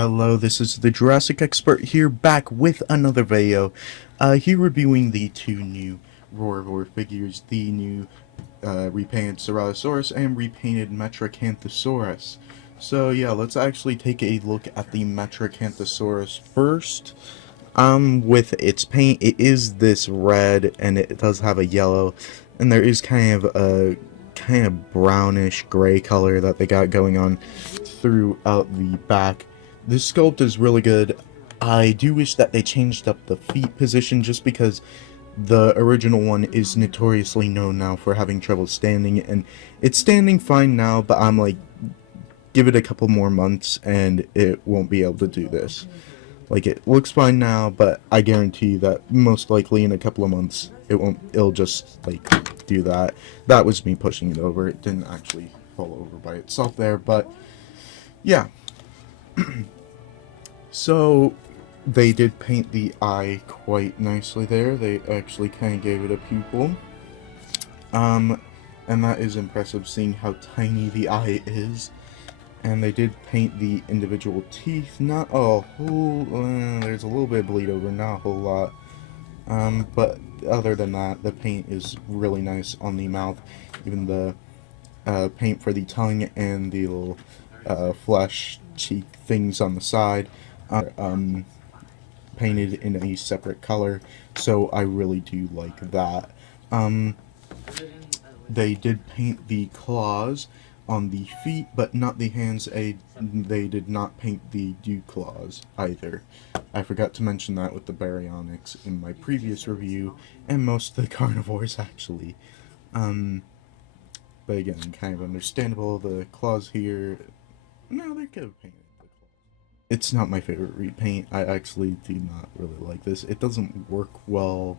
Hello, this is the Jurassic expert here, back with another video. Here reviewing the two new Roarivore figures, the new repainted Ceratosaurus and repainted Metriacanthosaurus. So yeah, let's actually take a look at the Metriacanthosaurus first. With its paint, it is this red, and it does have a yellow, and there is kind of a brownish gray color that they got going on throughout the back. This sculpt is really good. I do wish that they changed up the feet position, just because the original one is notoriously known now for having trouble standing, and it's standing fine now, but I'm like, give it a couple more months and it won't be able to do this. Like, it looks fine now, but I guarantee that most likely in a couple of months it'll just like do that. That was me pushing it over. It didn't actually fall over by itself there, but yeah. So they did paint the eye quite nicely there. They actually kind of gave it a pupil. And that is impressive, seeing how tiny the eye is. And they did paint the individual teeth. Not a whole, there's a little bit of bleed over, not a whole lot. But other than that, the paint is really nice on the mouth. Even the paint for the tongue and the little flesh cheek things on the side are painted in a separate color, so I really do like that. They did paint the claws on the feet, but not the hands. They did not paint the dew claws either. I forgot to mention that with the baryonyx in my previous review, and most of the carnivores actually. But again, kind of understandable. The claws here, no, they could have painted the claws. It's not my favorite repaint. I actually do not really like this. It doesn't work well.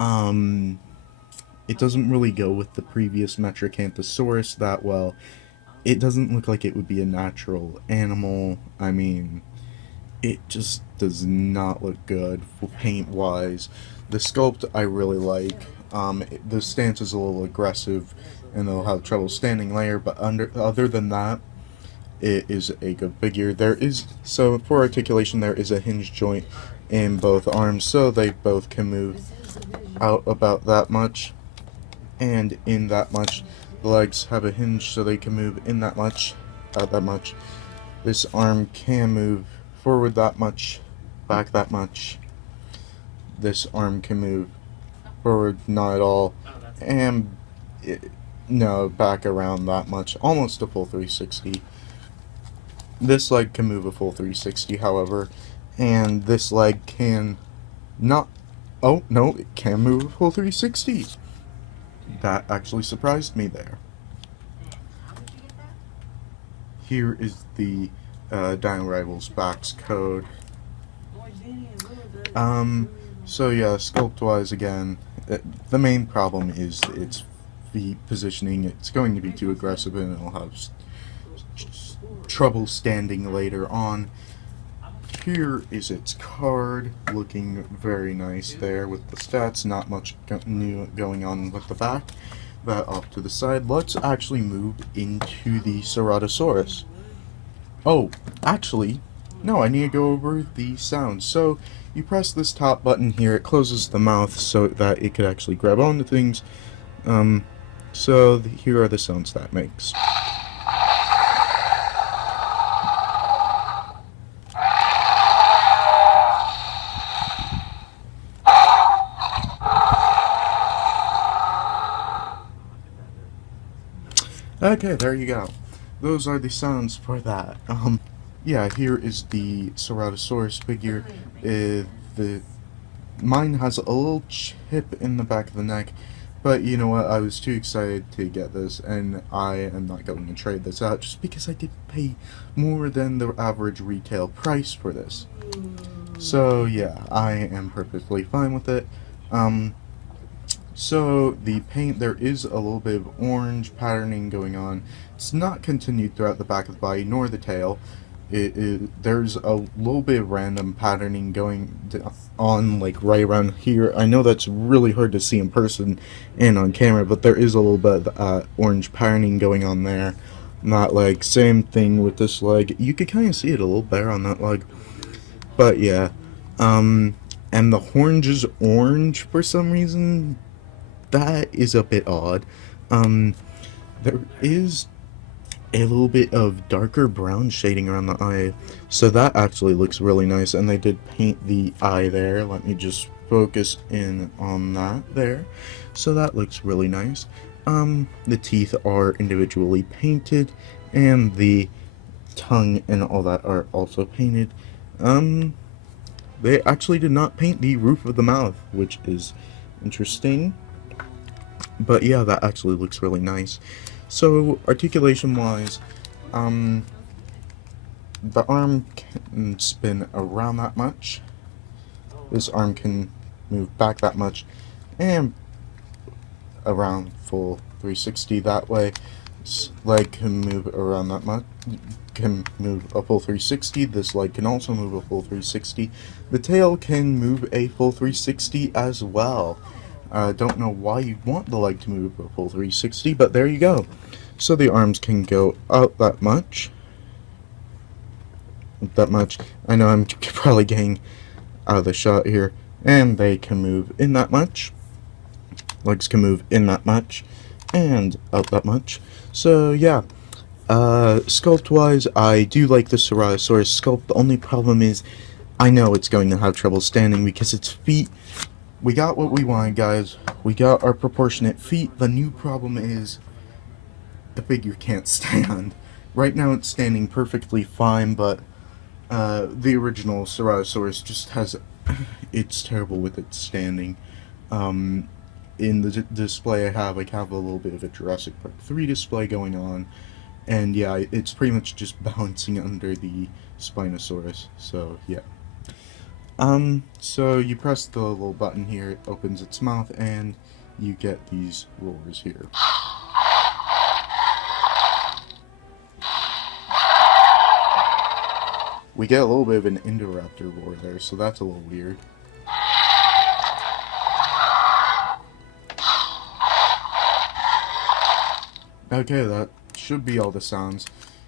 It doesn't really go with the previous Metriacanthosaurus that well. It doesn't look like it would be a natural animal. I mean, it just does not look good paint-wise. The sculpt I really like. The stance is a little aggressive, and they'll have trouble standing later, but other than that, it is a good figure. So for articulation, there is a hinge joint in both arms, so they both can move out about that much. And in that much, the legs have a hinge, so they can move in that much, out that much. This arm can move forward that much, back that much. This arm can move forward, not at all, and no, back around that much, almost a full 360. This leg can move a full 360, however, and this leg can not. Oh no, it can move a full 360. That actually surprised me there. Here is the Dino Rivals Backs code. So yeah, sculpt-wise, again, the main problem is its feet positioning. It's going to be too aggressive, and it'll have trouble standing later on. Here is its card, looking very nice there with the stats. Not much new going on with the back. That off to the side. Let's actually move into the Ceratosaurus. Oh, actually, no, I need to go over the sounds. So, you press this top button here, it closes the mouth so that it could actually grab onto things. Here are the sounds that makes. Okay, there you go. Those are the sounds for that. Yeah, here is the Ceratosaurus figure. Mine has a little chip in the back of the neck, but you know what, I was too excited to get this, and I am not going to trade this out, just because I did pay more than the average retail price for this. So yeah, I am perfectly fine with it. So the paint, there is a little bit of orange patterning going on. It's not continued throughout the back of the body nor the tail. There's a little bit of random patterning going on, like right around here. I know that's really hard to see in person and on camera, but there is a little bit of orange patterning going on there. that leg. Same thing with this leg. You could kind of see it a little better on that leg. But yeah. And the horns is orange for some reason. That is a bit odd. There is a little bit of darker brown shading around the eye, so that actually looks really nice. And they did paint the eye there. Let me just focus in on that there. So that looks really nice. The teeth are individually painted, and the tongue and all that are also painted. They actually did not paint the roof of the mouth, which is interesting. But yeah, that actually looks really nice. So, articulation-wise, the arm can spin around that much. This arm can move back that much, and around full 360 that way. This leg can move around that much, can move a full 360. This leg can also move a full 360. The tail can move a full 360 as well. Don't know why you'd want the leg to move a full 360, but there you go. So the arms can go out that much. That much. I know I'm probably getting out of the shot here. And they can move in that much. Legs can move in that much. And out that much. So yeah. Sculpt-wise, I do like the Ceratosaurus sculpt. The only problem is, I know it's going to have trouble standing because its feet... We got what we wanted, guys. We got our proportionate feet. The new problem is the figure can't stand. Right now it's standing perfectly fine, but the original Ceratosaurus just has... It's terrible with its standing. In the display I have a little bit of a Jurassic Park 3 display going on. And yeah, it's pretty much just balancing under the Spinosaurus. So yeah. So you press the little button here, it opens its mouth, and you get these roars here. We get a little bit of an Indoraptor roar there, so that's a little weird. Okay, that should be all the sounds.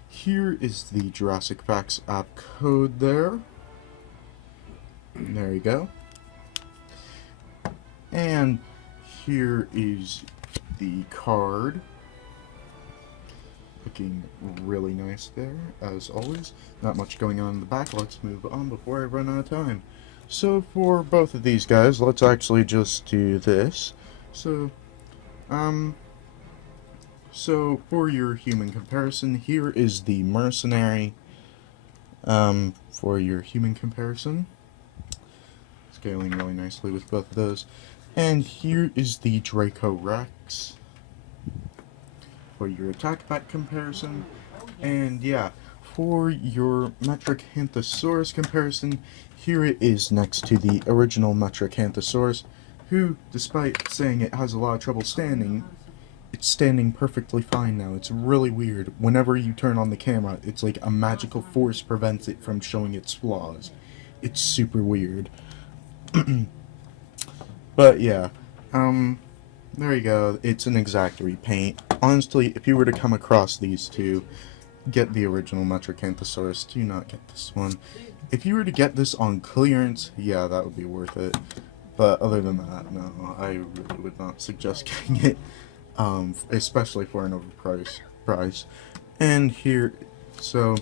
Here is the Jurassic Facts app code there. There you go. And here is the card. Looking really nice there, as always. Not much going on in the back. Let's move on before I run out of time. So for both of these guys, let's actually just do this. So for your human comparison, here is the mercenary. For your human comparison. Scaling really nicely with both of those. And here is the Draco Rex for your attack pack comparison. And yeah, for your Metriacanthosaurus comparison, here it is next to the original Metriacanthosaurus, who, despite saying it has a lot of trouble standing, it's standing perfectly fine now. It's really weird. Whenever you turn on the camera, it's like a magical force prevents it from showing its flaws. It's super weird. But yeah, there you go. It's an exact repaint. Honestly, if you were to come across these two, get the original Metriacanthosaurus. Do not get this one. If you were to get this on clearance, yeah, that would be worth it. But other than that, no, I really would not suggest getting it, especially for an overpriced price. And here, so...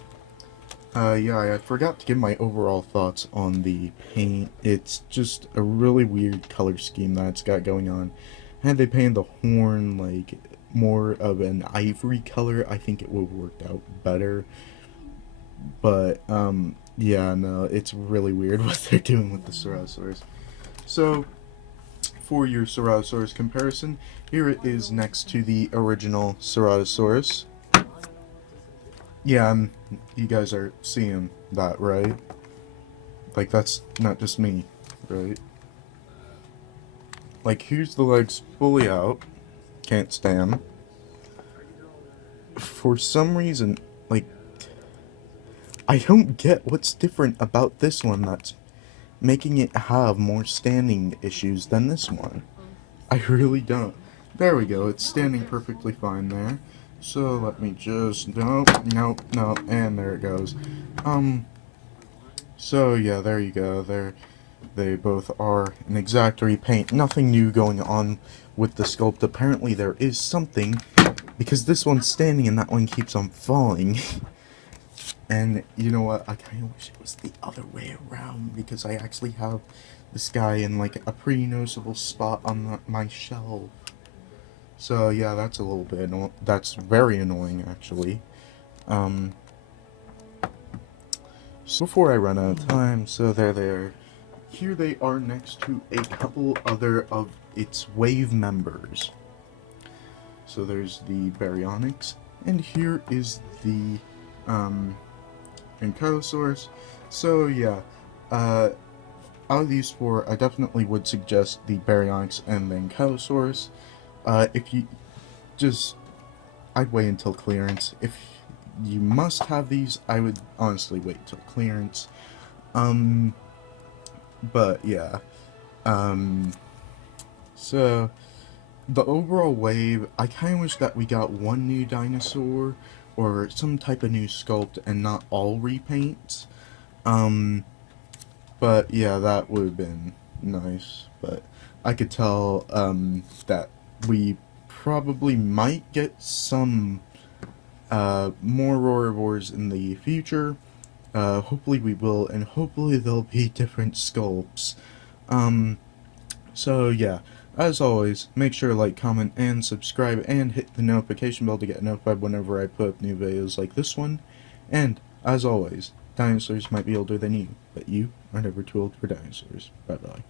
yeah, I forgot to give my overall thoughts on the paint. It's just a really weird color scheme that it's got going on. Had they painted the horn like more of an ivory color, I think it would have worked out better. But, yeah, no, it's really weird what they're doing with the Ceratosaurus. So, for your Ceratosaurus comparison, here it is next to the original Ceratosaurus. Yeah, you guys are seeing that, right? Like, that's not just me, right? Like, here's the legs fully out. Can't stand. For some reason, like, I don't get what's different about this one that's making it have more standing issues than this one. I really don't. There we go, it's standing perfectly fine there. So let me just, nope, and there it goes. So yeah, there you go. They both are an exact repaint. Nothing new going on with the sculpt. Apparently there is something, because this one's standing and that one keeps on falling. And you know what? I kind of wish it was the other way around, because I actually have this guy in like a pretty noticeable spot on my shelf. So yeah, that's a little bit that's very annoying actually. Um, so before I run out of time, so there. Here they are next to a couple other of its wave members. So there's the Baryonyx, and here is the Anthosaurus. So yeah, out of these four, I definitely would suggest the Baryonyx and the Anthosaurus. If you just, I'd wait until clearance. If you must have these, I would honestly wait till clearance. But yeah, so the overall wave, I kind of wish that we got one new dinosaur or some type of new sculpt and not all repaints. But yeah, that would have been nice. But I could tell that we probably might get some more Roarivores in the future. Hopefully we will, and hopefully there'll be different sculpts. So yeah, as always, make sure to like, comment, and subscribe, and hit the notification bell to get notified whenever I put up new videos like this one. And, as always, dinosaurs might be older than you, but you are never too old for dinosaurs. Bye bye.